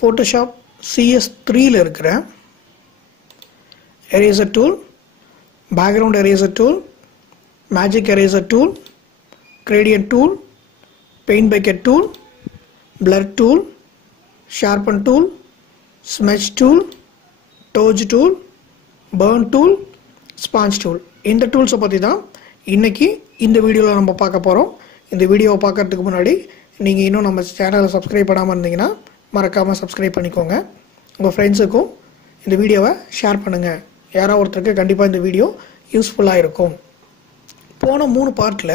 Photoshop CS3 ல இருக்கிற eraser tool, background eraser tool, magic eraser tool, gradient tool, paint bucket tool, blur tool, sharpen tool, smudge tool, torch tool, burn tool, sponge tool. இந்த டூல்ஸை பற்றி தான் இன்னைக்கு இந்த வீடியோவில் நம்ம பார்க்க போகிறோம். இந்த வீடியோவை பார்க்கறதுக்கு முன்னாடி நீங்கள் இன்னும் நம்ம சேனலை சப்ஸ்கிரைப் பண்ணாமல் இருந்தீங்கன்னா மறக்காமல் சப்ஸ்கிரைப் பண்ணிக்கோங்க. உங்கள் ஃப்ரெண்ட்ஸுக்கும் இந்த வீடியோவை ஷேர் பண்ணுங்கள். யாராவது ஒருத்தருக்கு கண்டிப்பாக இந்த வீடியோ யூஸ்ஃபுல்லாக இருக்கும். போன 3 பார்ட்டில்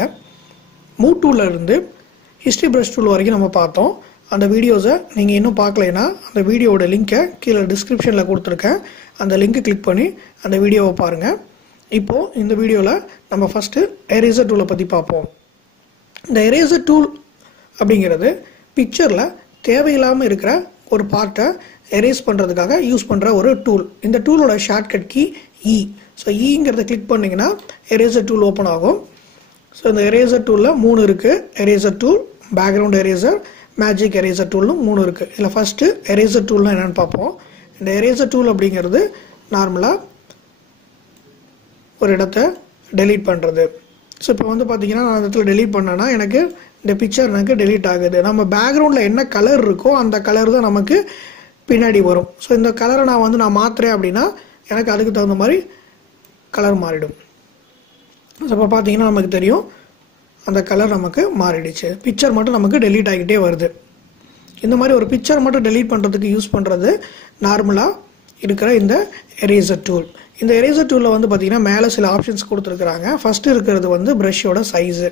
மூவ் டூலில் இருந்து ஹிஸ்ட்ரி ப்ரஷ் டூல் வரைக்கும் நம்ம பார்த்தோம். அந்த வீடியோஸை நீங்கள் இன்னும் பார்க்கலைன்னா அந்த வீடியோவோட லிங்க்கை கீழே டிஸ்கிரிப்ஷனில் கொடுத்துருக்கேன். அந்த லிங்க்கை கிளிக் பண்ணி அந்த வீடியோவை பாருங்கள். இப்போது இந்த வீடியோவில் நம்ம ஃபஸ்ட்டு எரேசர் டூலை பற்றி பார்ப்போம். இந்த எரேசர் டூல் அப்படிங்கிறது பிக்சரில் தேவையில்லாமல் இருக்கிற ஒரு பார்ட்டை எரேஸ் பண்ணுறதுக்காக யூஸ் பண்ணுற ஒரு டூல். இந்த டூலோட ஷார்ட்கட் கீ இ. ஸோ ஈங்கிறத கிளிக் பண்ணிங்கன்னா எரேசர் டூல் ஓப்பன் ஆகும். ஸோ இந்த எரேசர் டூலில் 3 இருக்குது. Eraser tool, background eraser, magic eraser டூல்னு 3 இருக்குது. இதில் ஃபஸ்ட்டு எரேசர் டூல்னால் என்னென்னு பார்ப்போம். இந்த எரேசர் டூல் அப்படிங்கிறது நார்மலாக ஒரு இடத்த டெலீட் பண்ணுறது. ஸோ இப்போ வந்து பார்த்தீங்கன்னா நான் அந்த இடத்துல டெலீட் பண்ணேன்னா எனக்கு இந்த பிக்சர் எனக்கு டெலீட் ஆகுது. நம்ம பேக்ரவுண்டில் என்ன கலர் இருக்கோ அந்த கலர் தான் நமக்கு பின்னாடி வரும். ஸோ இந்த கலரை நான் மாற்றுறேன் அப்படின்னா எனக்கு அதுக்கு தகுந்த மாதிரி கலர் மாறிடும். ஸோ இப்போ பார்த்தீங்கன்னா நமக்கு தெரியும் அந்த கலர் நமக்கு மாறிடுச்சு. பிக்சர் மட்டும் நமக்கு டெலீட் ஆகிட்டே வருது. இந்த மாதிரி ஒரு பிக்சர் மட்டும் டெலீட் பண்ணுறதுக்கு யூஸ் பண்ணுறது நார்மலாக இருக்கிற இந்த எரேசர் டூல். இந்த எரேசர் டூலில் வந்து பார்த்தீங்கன்னா மேலே சில ஆப்ஷன்ஸ் கொடுத்துருக்குறாங்க. ஃபஸ்ட்டு இருக்கிறது வந்து ப்ரஷோட சைஸு.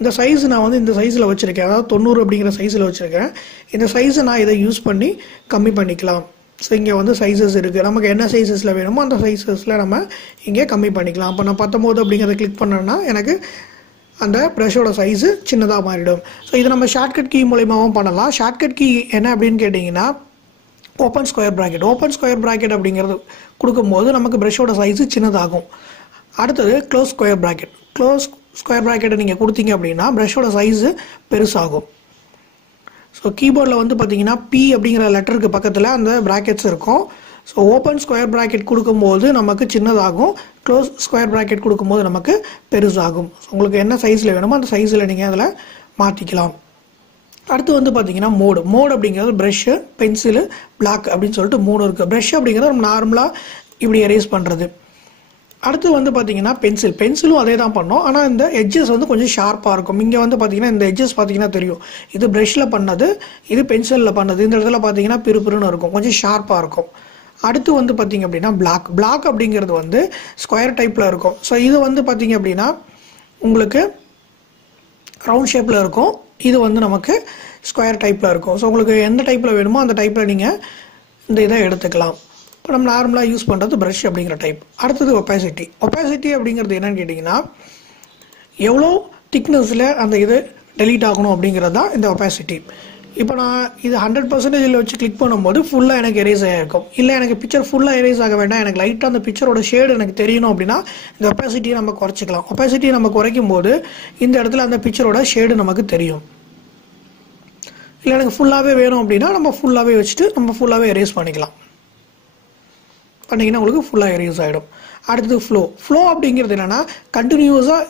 இந்த சைஸ் நான் வந்து இந்த சைஸில் வச்சுருக்கேன். அதாவது 90 அப்படிங்கிற சைஸில் வச்சுருக்கேன். இந்த சைஸை நான் இதை யூஸ் பண்ணி கம்மி பண்ணிக்கலாம். ஸோ இங்கே வந்து சைஸஸ் இருக்குது. நமக்கு என்ன சைஸஸில் வேணுமோ அந்த சைஸஸில் நம்ம இங்கே கம்மி பண்ணிக்கலாம். அப்போ நான் 19 அப்படிங்கிறத கிளிக் பண்ணேன்னா எனக்கு அந்த ப்ரஷோட சைஸு சின்னதாக மாறிடும். ஸோ இதை நம்ம ஷார்ட்கட் கீ மூலயமாவும் பண்ணலாம். ஷார்ட்கட் கீ என்ன அப்படின்னு கேட்டிங்கன்னா open square bracket. Open square bracket அப்படிங்கிறது கொடுக்கும்போது நமக்கு ப்ரஷோட சைஸு சின்னதாகும். அடுத்தது close square bracket. Close square ப்ராக்கெட்டை நீங்கள் கொடுத்தீங்க அப்படின்னா ப்ரஷோட சைஸு பெருசாகும். ஸோ கீபோர்டில் வந்து பார்த்தீங்கன்னா பி அப்படிங்கிற லெட்டருக்கு பக்கத்தில் அந்த ப்ராக்கெட்ஸ் இருக்கும். ஸோ ஓப்பன் ஸ்கொயர் ப்ராக்கெட் கொடுக்கும்போது நமக்கு சின்னதாகும். க்ளோஸ் ஸ்கொயர் ப்ராக்கெட் கொடுக்கும்போது நமக்கு பெருசாகும். உங்களுக்கு என்ன சைஸில் வேணுமோ அந்த சைஸில் நீங்கள் அதில் மாற்றிக்கலாம். அடுத்து வந்து பார்த்தீங்கன்னா மோடு அப்படிங்கிறது ப்ரஷ்ஷு, பென்சிலு, பிளாக் அப்படின்னு சொல்லிட்டு 3 இருக்குது. ப்ரஷ் அப்படிங்கிறது நம்ம நார்மலாக இப்படி எரேஸ் பண்ணுறது. அடுத்து வந்து பார்த்தீங்கன்னா பென்சிலும் அதே தான் பண்ணோம். ஆனால் இந்த எட்ஜஸ் வந்து கொஞ்சம் ஷார்ப்பாக இருக்கும். இங்கே வந்து பார்த்தீங்கன்னா இந்த எட்ஜஸ் பார்த்தீங்கன்னா தெரியும். இது ப்ரஷ்ஷில் பண்ணது, இது பென்சிலில் பண்ணது. இந்த இடத்துல பார்த்தீங்கன்னா பிறுபிறுன்னு இருக்கும், கொஞ்சம் ஷார்ப்பாக இருக்கும். அடுத்து வந்து பார்த்தீங்க அப்படின்னா பிளாக் அப்படிங்கிறது வந்து ஸ்கொயர் டைப்பில் இருக்கும். ஸோ இது வந்து பார்த்தீங்க அப்படின்னா உங்களுக்கு ரவுண்ட் ஷேப்பில் இருக்கும். இது வந்து நமக்கு ஸ்கொயர் டைப்பில் இருக்கும். ஸோ உங்களுக்கு எந்த டைப்பில் வேணுமோ அந்த டைப்பில் நீங்கள் இந்த இதை எடுத்துக்கலாம். இப்போ நம்ம நார்மலாக யூஸ் பண்ணுறது ப்ரஷ் அப்படிங்கிற டைப். அடுத்தது ஒப்பாசிட்டி அப்படிங்கிறது என்னன்னு கேட்டிங்கன்னா எவ்வளோ திக்னஸில் அந்த இது டெலீட் ஆகணும் அப்படிங்கிறது தான் இந்த ஒப்பாசிட்டி. இப்போ நான் இது 100% வச்சு கிளிக் பண்ணும்போது ஃபுல்லாக எனக்கு எரேஸ் ஆகிருக்கும். இல்லை எனக்கு பிக்சர் ஃபுல்லாக எரேஸ் ஆக வேண்டாம், எனக்கு லைட்டாக அந்த பிக்சரோட ஷேடு எனக்கு தெரியணும் அப்படின்னா இந்த ஒப்பாசிட்டியை நம்ம குறைச்சிக்கலாம். ஒப்பாசிட்டியை நம்ம குறைக்கும் போது இந்த இடத்துல அந்த பிக்சரோட ஷேடு நமக்கு தெரியும். இல்லை எனக்கு ஃபுல்லாகவே வேணும் அப்படின்னா நம்ம ஃபுல்லாகவே வச்சுட்டு நம்ம ஃபுல்லாகவே எரேஸ் பண்ணிக்கலாம். பண்ணிங்கன்னா உங்களுக்கு ஃபுல்லாக எரேஸ் ஆகிடும். அடுத்தது ஃப்ளோ அப்படிங்கிறது என்னென்னா கண்டினியூஸாக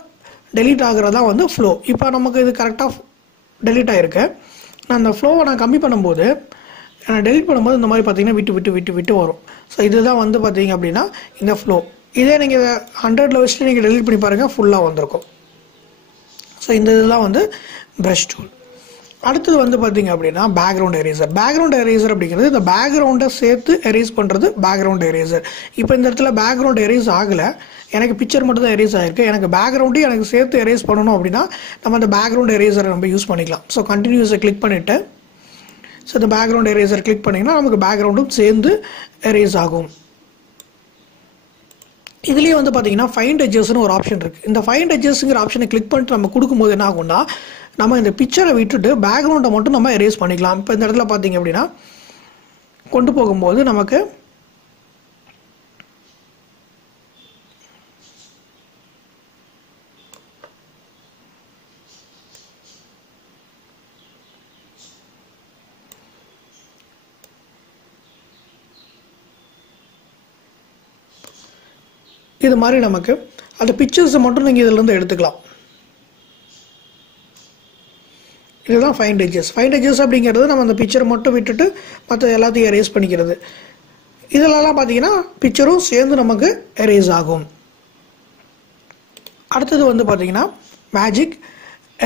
டெலீட் ஆகிறதா வந்து ஃப்ளோ. இப்போ நமக்கு இது கரெக்டாக டெலீட் ஆகிருக்கு. நான் அந்த ஃப்ளோவை நான் கம்மி பண்ணும்போது நான் டெலிட் பண்ணும்போது இந்த மாதிரி பார்த்தீங்கன்னா விட்டு வரும். ஸோ இதுதான் வந்து பார்த்தீங்க அப்படின்னா இந்த ஃப்ளோ. இதே நீங்கள் 100ல் வச்சுட்டு நீங்கள் டெலிட் பண்ணி பாருங்கள் ஃபுல்லாக வந்திருக்கும். ஸோ இந்த இதெல்லாம் வந்து ப்ரஷ் டூல். அடுத்தது வந்து பார்த்தீங்க அப்படின்னா பேக்ரவுண்ட் எரேசர் அப்படிங்கிறது இந்த பேக்ரவுண்டை சேர்த்து எரேஸ் பண்ணுறது பேக்ரவுண்ட் எரேசர். இப்போ இந்த இடத்துல பேக்ரவுண்ட் எரேஸ் ஆகலை, எனக்கு பிக்சர் மட்டும் தான் எரேஸ் ஆகிருக்கு. எனக்கு பேக்ரவுண்டையும் எனக்கு சேர்த்து எரேஸ் பண்ணணும் அப்படின்னா நம்ம அந்த பேக்ரவுண்ட் எரேசரை நம்ம யூஸ் பண்ணிக்கலாம். ஸோ கண்டினியூஸை கிளிக் பண்ணிவிட்டு ஸோ இந்த பேக்ரவுண்ட் எரேசர் கிளிக் பண்ணிங்கன்னா நமக்கு பேக்ரவுண்டும் சேர்ந்து எரேஸ் ஆகும். இதுலேயே வந்து பார்த்தீங்கன்னா ஃபைண்ட் எட்ஜஸ்னு ஒரு ஆப்ஷன் இருக்குது. இந்த ஃபைண்ட் எட்ஜஸ்ங்கிற ஆப்ஷனை கிளிக் பண்ணிட்டு நம்ம கொடுக்கும்போது என்ன ஆகும்னா நம்ம இந்த பிக்சரை விட்டுட்டு பேக்ரவுண்டை மட்டும் நம்ம எரேஸ் பண்ணிக்கலாம். இப்போ இந்த இடத்துல பார்த்தீங்க அப்படின்னா கொண்டு போகும்போது நமக்கு இது மாதிரி நமக்கு அந்த பிக்சர்ஸை மட்டும் நீங்கள் இதிலேருந்து எடுத்துக்கலாம். இதுதான் ஃபைண்ட் எட்ஜஸ். ஃபைண்ட் எட்ஜஸ் அப்படிங்கிறது நம்ம அந்த பிக்சரை மட்டும் விட்டுட்டு மற்ற எல்லாத்தையும் எரேஸ் பண்ணிக்கிறது. இதிலெல்லாம் பார்த்தீங்கன்னா பிக்சரும் சேர்ந்து நமக்கு எரேஸ் ஆகும். அடுத்தது வந்து பார்த்தீங்கன்னா magic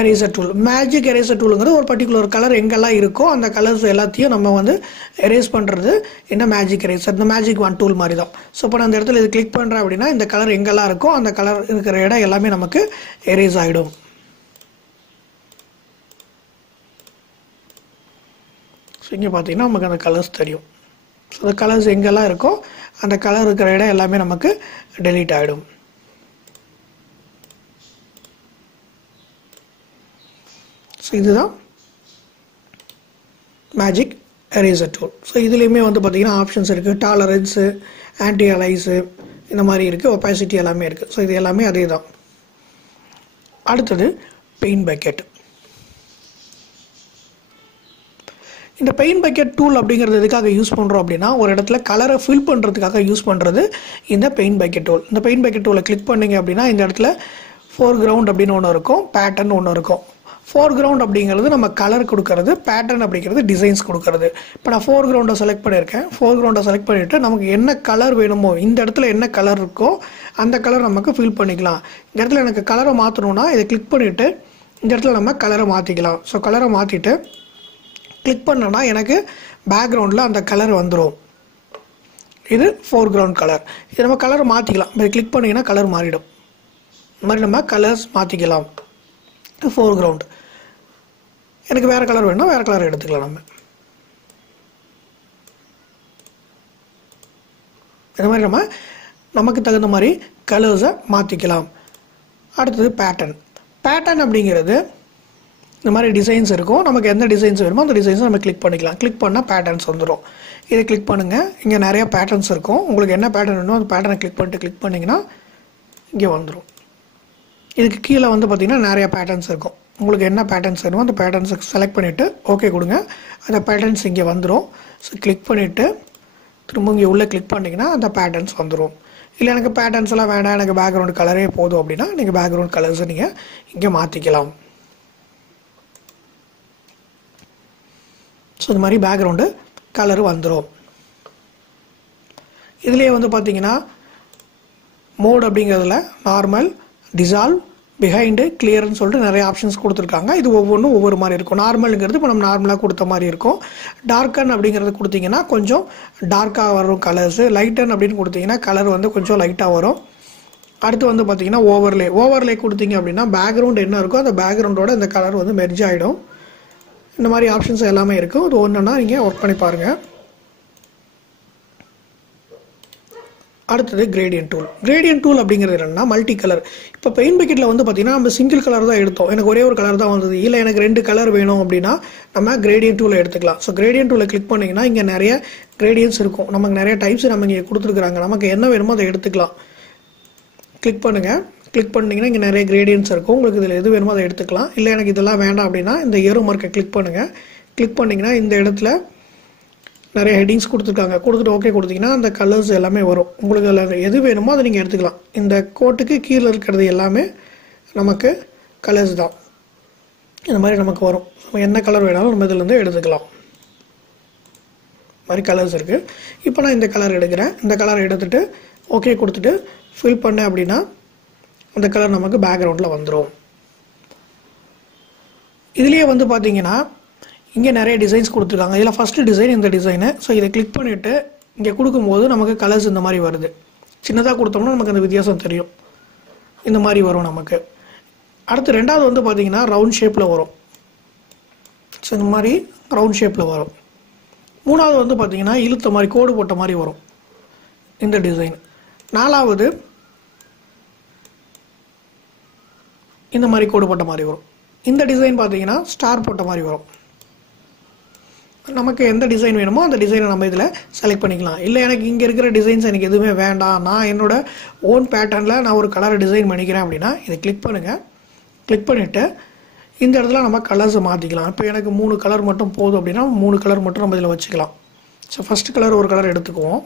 eraser tool. Magic eraser டூலுங்கிறது ஒரு பர்டிகுலர் கலர் எங்கெல்லாம் இருக்கோ அந்த கலர்ஸ் எல்லாத்தையும் நம்ம வந்து எரேஸ் பண்ணுறது என்ன மேஜிக் எரேசர். இந்த மேஜிக் ஒன் டூல் மாதிரி தான். ஸோ இப்போ நான் அந்த இடத்துல இது கிளிக் பண்ணுறேன் அப்படின்னா இந்த கலர் எங்கெல்லாம் இருக்கோ அந்த கலர் இருக்கிற இடம் எல்லாமே நமக்கு எரேஸ் ஆகிடும். ஸோ இங்கே பார்த்தீங்கன்னா நமக்கு அந்த கலர்ஸ் தெரியும். ஸோ அந்த கலர்ஸ் எங்கெல்லாம் இருக்கோ அந்த கலர் இருக்கிற இடம் எல்லாமே நமக்கு டெலீட் ஆகிடும். ஸோ இதுதான் மேஜிக் எரேசர் டூல். ஸோ இதுலேயுமே வந்து பார்த்திங்கன்னா ஆப்ஷன்ஸ் இருக்குது. டாலரன்ஸு, ஆன்டி அலைஸு இந்த மாதிரி இருக்குது. ஒப்பாசிட்டி எல்லாமே இருக்குது. ஸோ இது எல்லாமே அதே தான். அடுத்தது பெயிண்ட் பக்கெட். இந்த பெயிண்ட் பக்கெட் டூல் அப்படிங்கிறது எதுக்காக யூஸ் பண்ணுறோம் அப்படின்னா ஒரு இடத்துல கலரை ஃபில் பண்ணுறதுக்காக யூஸ் பண்ணுறது இந்த பெயிண்ட் பக்கெட் டூல். இந்த பெயிண்ட் பக்கெட் டூலை கிளிக் பண்ணிங்க அப்படின்னா இந்த இடத்துல ஃபோர்கிரவுண்ட் அப்படின்னு ஒன்று இருக்கும், பேட்டர்ன் ஒன்று இருக்கும். ஃபோர்கிரவுண்ட் அப்படிங்கிறது நம்ம கலர் கொடுக்கறது, பேட்டர்ன் அப்படிங்கிறது டிசைன்ஸ் கொடுக்கறது. இப்போ நான் ஃபோர்கிரவுண்டை செலக்ட் பண்ணியிருக்கேன். ஃபோர்கிரவுண்டை செலக்ட் பண்ணிவிட்டு நமக்கு என்ன கலர் வேணுமோ இந்த இடத்துல என்ன கலர் இருக்கோ அந்த கலர் நமக்கு ஃபில் பண்ணிக்கலாம். இந்த இடத்துல எனக்கு கலரை மாற்றணும்னா இதை கிளிக் பண்ணிவிட்டு இந்த இடத்துல நம்ம கலரை மாற்றிக்கலாம். ஸோ கலரை மாற்றிட்டு கிளிக் பண்ணோன்னா எனக்கு பேக்ரவுண்டில் அந்த கலர் வந்துடும். இது ஃபோர்கிரவுண்ட் கலர். இது நம்ம கலரை மாற்றிக்கலாம். இப்போ கிளிக் பண்ணிங்கன்னா கலர் மாறிடும். இந்த மாதிரி நம்ம கலர்ஸ் மாற்றிக்கலாம். இது ஃபோர்கிரவுண்ட். எனக்கு வேறு கலர் வேணும்னா வேறு கலர் எடுத்துக்கலாம். இந்த மாதிரி நம்ம நமக்கு தகுந்த மாதிரி கலர்ஸை மாற்றிக்கலாம். அடுத்தது பேட்டர்ன். பேட்டர்ன் அப்படிங்கிறது இந்த மாதிரி டிசைன்ஸ் இருக்கும். நமக்கு எந்த டிசைன்ஸ் வேணுமோ அந்த டிசைன்ஸை நம்ம கிளிக் பண்ணிக்கலாம். கிளிக் பண்ணால் பேட்டர்ன்ஸ் வந்துடும். இதை கிளிக் பண்ணுங்கள். இங்கே நிறையா பேட்டர்ன்ஸ் இருக்கும். உங்களுக்கு என்ன பேட்டர்ன் வேணுமோ அந்த பேட்டர்னை கிளிக் பண்ணிங்கன்னா இங்கே வந்துடும். இதுக்கு கீழே வந்து பார்த்திங்கன்னா நிறையா பேட்டர்ன்ஸ் இருக்கும். உங்களுக்கு என்ன பேட்டர்ன்ஸ் வேணுமோ அந்த பேட்டர்ன்ஸை செலக்ட் பண்ணிவிட்டு ஓகே கொடுங்க. அந்த பேட்டர்ன்ஸ் இங்கே வந்துடும். ஸோ கிளிக் பண்ணிவிட்டு திரும்ப இங்கே உள்ளே கிளிக் பண்ணிங்கன்னா அந்த பேட்டர்ன்ஸ் வந்துடும். இல்லை எனக்கு பேட்டர்ன்ஸ் எல்லாம் வேண்டாம், எனக்கு பேக்ரவுண்ட் கலரே போதும் அப்படின்னா நீங்கள் பேக்ரவுண்ட் கலர்ஸை நீங்கள் இங்கே மாற்றிக்கலாம். ஸோ இந்த மாதிரி பேக்ரவுண்டு கலர் வந்துடும். இதுலேயே வந்து பார்த்தீங்கன்னா மோட் அப்படிங்கிறதுல நார்மல், டிசால்வ், பிஹைண்டு, கிளியர்னு சொல்லிட்டு நிறைய ஆப்ஷன்ஸ் கொடுத்துருக்காங்க. இது ஒவ்வொன்றும் ஒவ்வொரு மாதிரி இருக்கும். நார்மலுங்கிறது இப்போ நம்ம நார்மலாக கொடுத்த மாதிரி இருக்கும். டார்க்கன் அப்படிங்கிறது கொடுத்தீங்கன்னா கொஞ்சம் டார்க்காக வரும் கலர்ஸு. லைட்டன் அப்படின்னு கொடுத்தீங்கன்னா கலர் வந்து கொஞ்சம் லைட்டாக வரும். அடுத்து வந்து பார்த்தீங்கன்னா ஓவர்லே கொடுத்தீங்க அப்படின்னா பேக்ரவுண்ட் என்ன இருக்கோ அந்த பேக்ரவுண்டோட இந்த கலர் வந்து மெர்ஜ் ஆகிடும். இந்த மாதிரி ஆப்ஷன்ஸ் எல்லாமே இருக்கும். இது ஒன்றுன்னா நீங்கள் ஒர்க் பண்ணி பாருங்கள். அடுத்தது கிரேடியன்ட் டூல். கிரேடியன்ட் டூல் அப்படிங்கிறது என்னென்னா மல்டி கலர். இப்போ பெயிண்ட் பக்கெட்டில் வந்து பார்த்திங்கன்னா நம்ம சிங்கிள் கலர் தான் எடுத்தோம். எனக்கு ஒரே ஒரு கலர் தான் வந்தது. இல்லை எனக்கு 2 கலர் வேணும் அப்படின்னா நம்ம கிரேடியன்ட் டூலை எடுத்துக்கலாம். ஸோ கிரேடியன்ட் டூலை கிளிக் பண்ணிங்கன்னா இங்கே நிறைய கிரேடியன்ஸ் இருக்கும். நமக்கு நிறைய டைப்ஸ் நம்ம இங்கே கொடுத்துருக்குறாங்க. நமக்கு என்ன வேணுமோ அதை எடுத்துக்கலாம். கிளிக் பண்ணுங்கள். கிளிக் பண்ணிங்கன்னா இங்கே நிறைய கிரேடியன்ஸ் இருக்கும். உங்களுக்கு இதில் எது வேணுமோ அதை எடுத்துக்கலாம். இல்லை எனக்கு இதெல்லாம் வேண்டாம் அப்படின்னா இந்த ஏரோ மார்க்கை கிளிக் பண்ணுங்கள். கிளிக் பண்ணிங்கன்னா இந்த இடத்துல நிறைய ஹெட்டிங்ஸ் கொடுத்துருக்காங்க. கொடுத்துட்டு ஓகே கொடுத்தீங்கன்னா அந்த கலர்ஸ் எல்லாமே வரும். உங்களுக்கு அதில் எது வேணுமோ அதை நீங்கள் எடுத்துக்கலாம். இந்த கோட்டுக்கு கீழே இருக்கிறது எல்லாமே நமக்கு கலர்ஸ் தான். இந்த மாதிரி நமக்கு வரும். நம்ம என்ன கலர் வேணாலும் நம்ம இதிலேருந்து எடுத்துக்கலாம். மாதிரி கலர்ஸ் இருக்குது. இப்போ நான் இந்த கலர் எடுக்கிறேன். இந்த கலர் எடுத்துகிட்டு ஓகே கொடுத்துட்டு ஃபில் பண்ணேன் அப்படின்னா அந்த கலர் நமக்கு பேக்ரவுண்டில் வந்துடும். இதுலேயே வந்து பார்த்தீங்கன்னா இங்கே நிறைய டிசைன்ஸ் கொடுத்துருக்காங்க. இதில் ஃபஸ்ட்டு டிசைன் இந்த டிசைனு. ஸோ இதை கிளிக் பண்ணிவிட்டு இங்கே கொடுக்கும்போது நமக்கு கலர்ஸ் இந்த மாதிரி வருது. சின்னதாக கொடுத்தோம்னா நமக்கு அந்த வித்தியாசம் தெரியும். இந்த மாதிரி வரும் நமக்கு. அடுத்து ரெண்டாவது வந்து பார்த்தீங்கன்னா ரவுண்ட் ஷேப்பில் வரும். ஸோ இந்த மாதிரி ரவுண்ட் ஷேப்பில் வரும். மூணாவது வந்து பார்த்தீங்கன்னா இழுத்த மாதிரி கோடு போட்ட மாதிரி வரும் இந்த டிசைன். நாலாவது இந்த மாதிரி கோடு போட்ட மாதிரி வரும். இந்த டிசைன் பார்த்தீங்கன்னா ஸ்டார் போட்ட மாதிரி வரும். நமக்கு எந்த டிசைன் வேணுமோ அந்த டிசைனை நம்ம இதில் செலக்ட் பண்ணிக்கலாம். இல்லை எனக்கு இங்கே இருக்கிற டிசைன்ஸ் எனக்கு எதுவுமே வேண்டாம், நான் என்னோட ஓன் பேட்டர்னில் நான் ஒரு கலரை டிசைன் பண்ணிக்கிறேன் அப்படின்னா இதை கிளிக் பண்ணுங்கள். கிளிக் பண்ணிவிட்டு இந்த இடத்துல நம்ம கலர்ஸை மாற்றிக்கலாம். இப்போ எனக்கு 3 கலர் மட்டும் போதும் அப்படின்னா 3 கலர் மட்டும் நம்ம இதில் வச்சுக்கலாம். ஸோ ஃபஸ்ட்டு கலர் ஒரு கலர் எடுத்துக்குவோம்.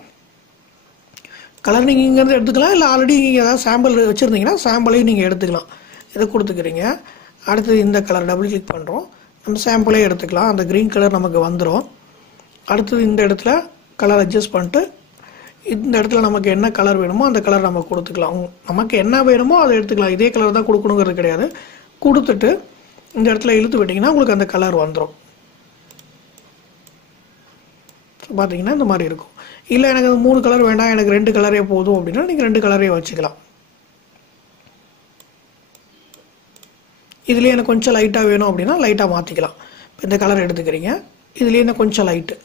கலர் நீங்கள் இங்கேருந்து எடுத்துக்கலாம், இல்லை ஆல்ரெடி நீங்கள் ஏதாவது சாம்பிள் வச்சுருந்தீங்கன்னா சாம்பிளையும் நீங்கள் எடுத்துக்கலாம். இதை கொடுத்துக்கிறீங்க. அடுத்தது இந்த கலர் டபுள் கிளிக் பண்ணுறோம், நம்ம சாம்பிளே எடுத்துக்கலாம். அந்த க்ரீன் கலர் நமக்கு வந்துடும். அடுத்தது இந்த இடத்துல கலர் அட்ஜஸ்ட் பண்ணிட்டு இந்த இடத்துல நமக்கு என்ன கலர் வேணுமோ அந்த கலர் நம்ம கொடுத்துக்கலாம். நமக்கு என்ன வேணுமோ அதை எடுத்துக்கலாம். இதே கலர் தான் கொடுக்கணுங்கிறது கிடையாது. கொடுத்துட்டு இந்த இடத்துல இழுத்து விட்டிங்கன்னா உங்களுக்கு அந்த கலர் வந்துடும். பார்த்தீங்கன்னா இந்த மாதிரி இருக்கும். இல்லை எனக்கு அது 3 கலர் வேண்டாம், எனக்கு 2 கலரே போதும் அப்படின்னா நீங்கள் 2 கலரே வச்சுக்கலாம். இதுலேயே எனக்கு கொஞ்சம் லைட்டாக வேணும் அப்படின்னா லைட்டாக மாற்றிக்கலாம். இப்போ இந்த கலர் எடுத்துக்கிறீங்க, இதுலேயே எனக்கு கொஞ்சம் லைட்டு,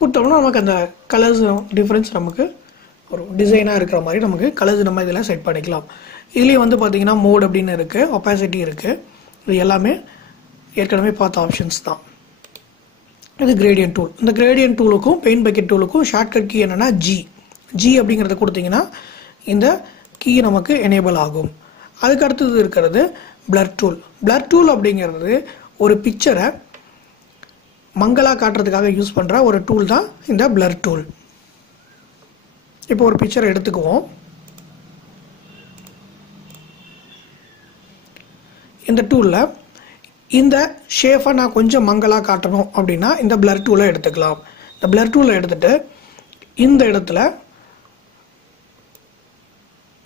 கொடுத்தோம்னா நமக்கு அந்த கலர்ஸ் டிஃப்ரென்ஸ் நமக்கு ஒரு டிசைனாக இருக்கிற மாதிரி நமக்கு கலர்ஸ் நம்ம இதில் செட் பண்ணிக்கலாம். இதுலேயே வந்து பார்த்திங்கன்னா மோட் அப்படின்னு இருக்குது, ஒப்பாசிட்டி இருக்குது. இது எல்லாமே ஏற்கனவே பார்த்த ஆப்ஷன்ஸ் தான். இது கிரேடியன்ட் டூல். இந்த கிரேடியன்ட் டூலுக்கும் பெயிண்ட் பக்கெட் டூலுக்கும் ஷார்ட்கட் கீ என்னென்னா ஜி அப்படிங்கிறத கொடுத்தீங்கன்னா இந்த கீ நமக்கு எனேபிள் ஆகும். அதுக்கு அடுத்தது இருக்கிறது பிளர் டூல். பிளர் டூல் அப்படிங்கிறது ஒரு பிக்சரை மங்கலாக காட்டுறதுக்காக யூஸ் பண்ணுற ஒரு டூல் தான் இந்த பிளர் டூல். இப்போ ஒரு பிக்சரை எடுத்துக்குவோம். இந்த டூலில் இந்த ஷேஃபை நான் கொஞ்சம் மங்கலாக காட்டணும் அப்படின்னா இந்த பிளர் டூலை எடுத்துக்கலாம். இந்த பிளர் டூலை எடுத்துகிட்டு இந்த இடத்துல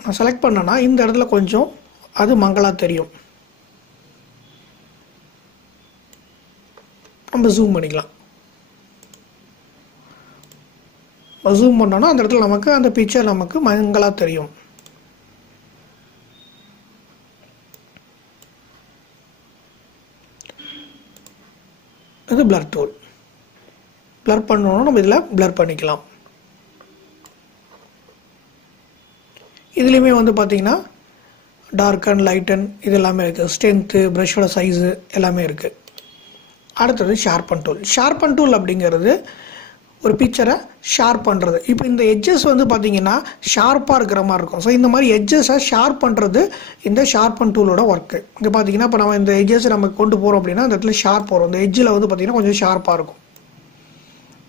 நான் செலக்ட் பண்ணேன்னா இந்த இடத்துல கொஞ்சம் அது மங்கலாக தெரியும். நம்ம ஜூம் பண்ணிக்கலாம். ஜூம் பண்ணோன்னா அந்த இடத்துல நமக்கு அந்த பிக்சர் நமக்கு மங்கலாக தெரியும். இது பிளர் டூல். பிளர் பண்ணோன்னா நம்ம இதில் பிளர் பண்ணிக்கலாம். இதுலேயுமே வந்து பார்த்தீங்கன்னா டார்க் அண்ட் லைட் அண்ட் இது எல்லாமே இருக்குது. ஸ்ட்ரென்த்து, ப்ரஷோட சைஸு எல்லாமே இருக்குது. அடுத்தது ஷார்பன் டூல். ஷார்பன் டூல் அப்படிங்கிறது ஒரு பிக்சரை ஷார்ப் பண்ணுறது. இப்போ இந்த எட்ஜஸ் வந்து பார்த்தீங்கன்னா ஷார்ப்பாக இருக்கிற மாதிரி இருக்கும். ஸோ இந்த மாதிரி எட்ஜஸை ஷார்ப் பண்ணுறது இந்த ஷார்பன் டூலோட ஒர்க்கு. இங்கே பார்த்தீங்கன்னா இப்போ நம்ம இந்த எட்ஜஸை நம்ம கொண்டு போகிறோம் அப்படின்னா அந்த இடத்துல ஷார்ப் வரும். இந்த எட்ஜில் வந்து பார்த்தீங்கன்னா கொஞ்சம் ஷார்ப்பாக இருக்கும்.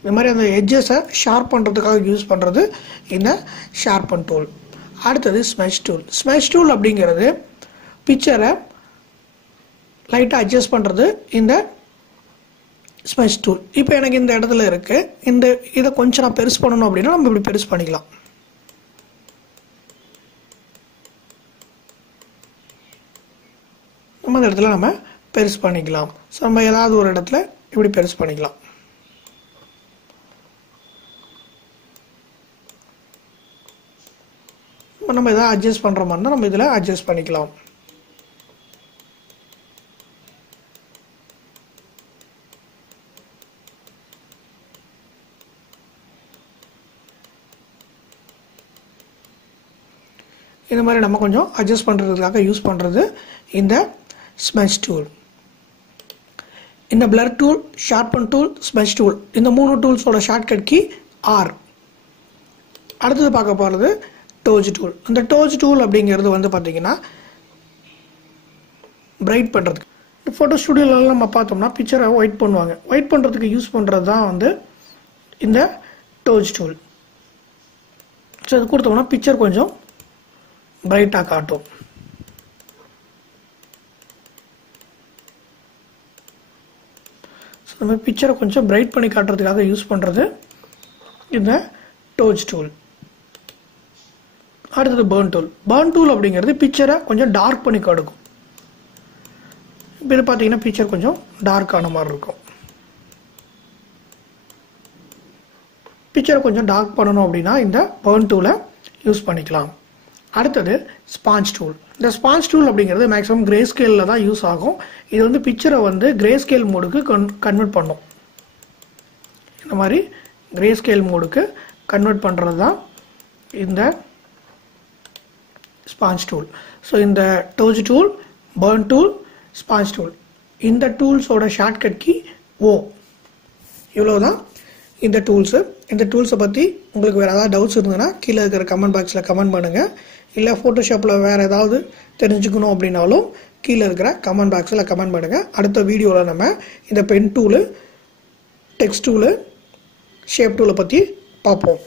இந்த மாதிரி அந்த எட்ஜஸை ஷார்ப் பண்ணுறதுக்காக யூஸ் பண்ணுறது இந்த ஷார்பன் டூல். அடுத்தது ஸ்மட்ச் டூல். ஸ்மட்ச் டூல் அப்படிங்கிறது பிக்சரை லைட்டாக அட்ஜஸ்ட் பண்ணுறது இந்த ஸ்மட்ச் டூல். இப்போ எனக்கு இந்த இடத்துல இருக்குது, இதை கொஞ்சம் நான் பெருசு பண்ணணும் அப்படின்னா நம்ம இப்படி பெருசு பண்ணிக்கலாம். நம்ம இந்த இடத்துல நம்ம பெருசு பண்ணிக்கலாம். ஸோ நம்ம ஏதாவது ஒரு இடத்துல இப்படி பெருசு பண்ணிக்கலாம். நம்ம எதாவது அட்ஜஸ்ட் பண்ணுற மாதிரி தான் நம்ம இதில் அட்ஜஸ்ட் பண்ணிக்கலாம். இந்த மாதிரி நம்ம கொஞ்சம் அட்ஜஸ்ட் பண்ணுறதுக்காக யூஸ் பண்ணுறது இந்த ஸ்மட்ச் டூல். இந்த blur tool, sharpen tool, smudge tool இந்த 3 டூல்ஸோட ஷார்ட்கட் கீ ஆர். அடுத்தது பார்க்க போகிறது டோஜ் டூல். இந்த டோஜ் டூல் அப்படிங்கிறது வந்து பார்த்திங்கன்னா பிரைட் பண்ணுறதுக்கு. ஃபோட்டோ ஸ்டுடியோலலாம் நம்ம பார்த்தோம்னா பிக்சரை ஒயிட் பண்ணுவாங்க. ஒயிட் பண்ணுறதுக்கு யூஸ் பண்ணுறது தான் வந்து இந்த டோஜ் டூல். ஸோ இது கொடுத்தோம்னா பிக்சர் கொஞ்சம் பிரைட்டாக காட்டும். ஸோ நம்ம பிக்சரை கொஞ்சம் பிரைட் பண்ணி காட்டுறதுக்காக யூஸ் பண்ணுறது இந்த டோஜ் டூல். அடுத்தது பர்ன் டூல். பர்ன் டூல் அப்படிங்கிறது பிக்சரை கொஞ்சம் டார்க் பண்ணி கொடுக்கும். இப்போ இது பார்த்தீங்கன்னா பிக்சர் கொஞ்சம் டார்க்கான மாதிரி இருக்கும். பிக்சரை கொஞ்சம் டார்க் பண்ணணும் அப்படின்னா இந்த பர்ன் டூலை யூஸ் பண்ணிக்கலாம். அடுத்தது ஸ்பாஞ்ச் டூல். இந்த ஸ்பாஞ்ச் டூல் அப்படிங்கிறது மேக்ஸிமம் கிரே ஸ்கேலில் தான் யூஸ் ஆகும். இது வந்து பிக்சரை வந்து கிரே ஸ்கேல் மோடுக்கு கன்வெர்ட் பண்ணும். இந்த மாதிரி கிரே ஸ்கேல் மோடுக்கு கன்வெர்ட் பண்ணுறது தான் இந்த ஸ்பாஞ்ச் டூல். ஸோ இந்த Doge tool, burn tool, sponge tool, இந்த டூல்ஸோட ஷார்ட்கட் கீ ஓ. இவ்வளோதான் இந்த டூல்ஸு. இந்த டூல்ஸை பற்றி உங்களுக்கு வேறு ஏதாவது டவுட்ஸ் இருந்ததுன்னா கீழே இருக்கிற கமெண்ட் பாக்ஸில் கமெண்ட் பண்ணுங்கள். இல்லை ஃபோட்டோஷாப்பில் வேறு ஏதாவது தெரிஞ்சுக்கணும் அப்படின்னாலும் கீழே இருக்கிற கமெண்ட் பாக்ஸில் கமெண்ட் பண்ணுங்கள். அடுத்த வீடியோவில் நம்ம இந்த pen tool, text tool, shape டூலை பற்றி பார்ப்போம்.